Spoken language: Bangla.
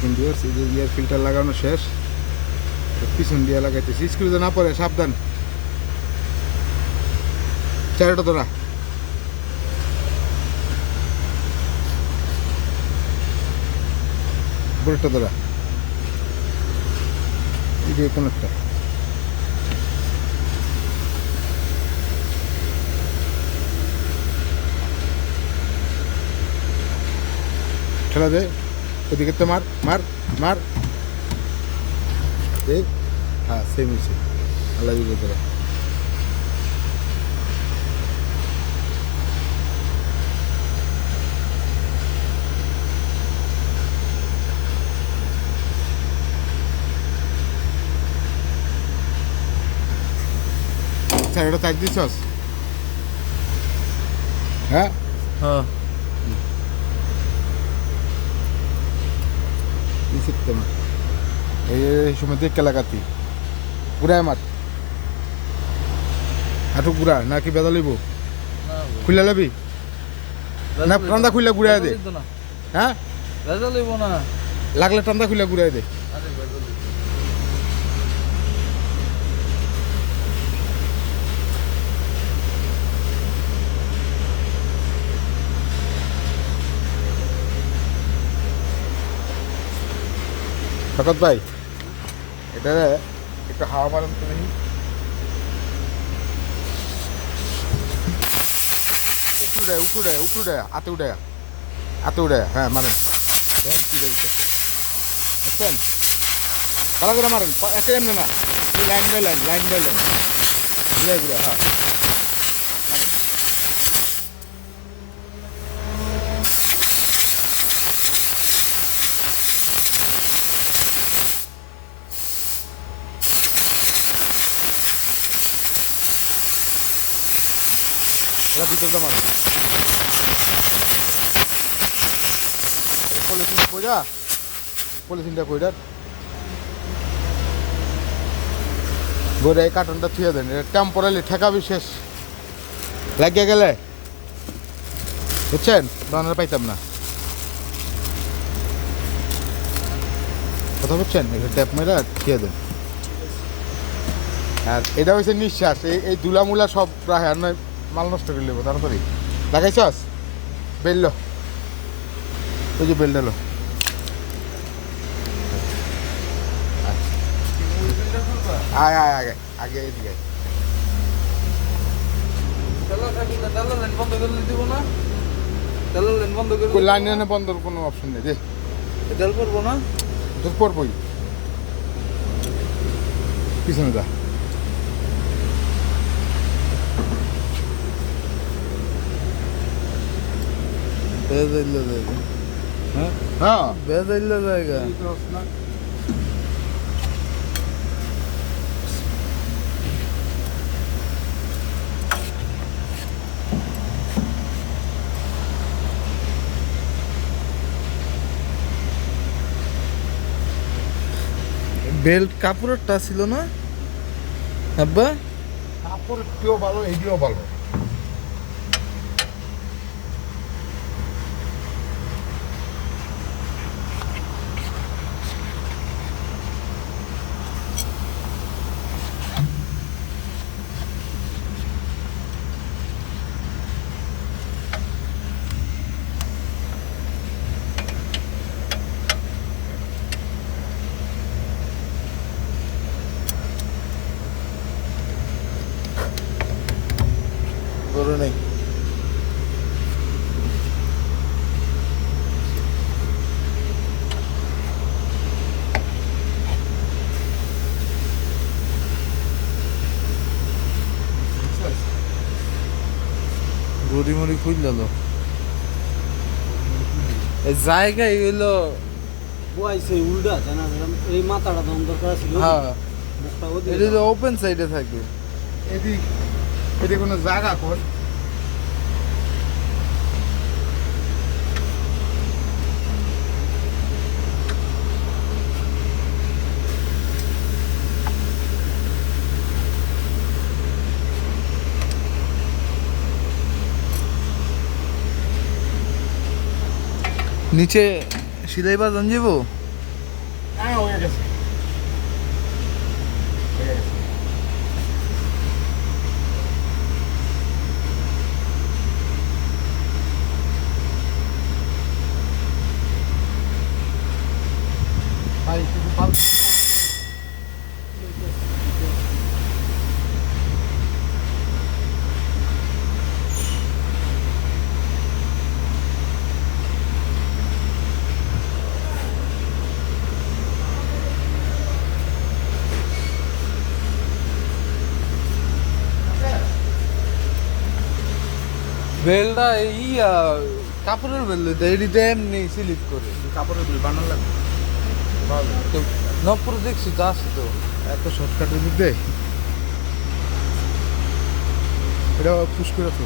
দেখুন ভিউয়ার্স, এই যে এয়ার ফিল্টার লাগানো শেষ, পিছন দিয়ে লাগাইতেছি, স্ক্রুতে না পড়ে সাবধান। চারটা ধরা, উপরেরটা ধরা, এই যে কোন একটা ঠেলা দে, ওদিকে তো মার মার মার, এই হ্যাঁ সেম হয়েছে, আল্লাহ ধরে। এটা চার্জ দিছস? হ্যাঁ হ্যাঁ এই সময় দেখে লাগাতি ঘুরায় মার, আটু ঘুরা নাকি বেদা লইব, খুলে লাবি না টান্দা খুলে ঘুরাই দে। হ্যাঁ বেজা লইব না, লাগলে টান্দা খুলে ঘুরাই দে। আরে বেজা লইব। শকত ভাই, এটা একটু হাওয়া মারেন তো দেখি, উপরে আতে উড়ে, হ্যাঁ মারেন, দেখেন কি বেরিয়েছে বুঝছেন, ভালো করে মারেন, একটা এমনি না, লাইন বাই লাইন ঘুরে হ্যাঁ মারেন। এটা ভিতরটা মারেন, পলিথিনটা কইরা বইটা এই কার্টনটা থুয়ে দেন, এটা টেম্পোরালি ঠেকাবি শেষ লাগিয়ে গেলে বুঝছেন, রানার পাইতাম না কথা বুঝছেন, এটা ট্যাপ মেরে থুয়ে দেন। আর এটা হচ্ছে নিঃশ্বাস, এই দুলামুলা সব প্রায় আর নয়, মাল নষ্ট করে নেবো তাড়াতাড়ি। লাগাইছস বেলল, ওই যে বেল ডালো, আয় আয় আগে আগে এদিকে লাইন বন্ধ করে দিব না, লাইন বন্ধ করে লাইনে বন্ধর কোনো অপশন নেই, যে তেল করবো না, তোর পরবই পিছনে যা, বেজাইল জায়গা, হ্যাঁ হ্যাঁ বেজাইল জায়গা। বেল্ট কাপড়েরটা ছিল না আব্বা? কাপড় কেউ ভালো, এইটিও ভালো। করে নেই গড়ি মরি খুঁজ গেল এই জায়গায় হইলো বয়সে উল্টা জানা এই মাথাটা দম দরকার ছিল, হ্যাঁ মুখটা এটা তো ওপেন সাইডে থাকবে। এদিক এদিকে কোনো জায়গা কোন, নিচে সিলাই বাজান যাবো। হ্যাঁ হয়ে গেছে হয়ে গেছে ভাই কিছু পাল বেলটা কাপড়ের বেল এডিতে এমনি স্লিপ করে কাপড়ের বিল বানানো লাগবে পাওয়া যাবে। তো নপুরে দেখছি তো আছে তো এত শর্টকাটের মধ্যে এটা পুশ করে তো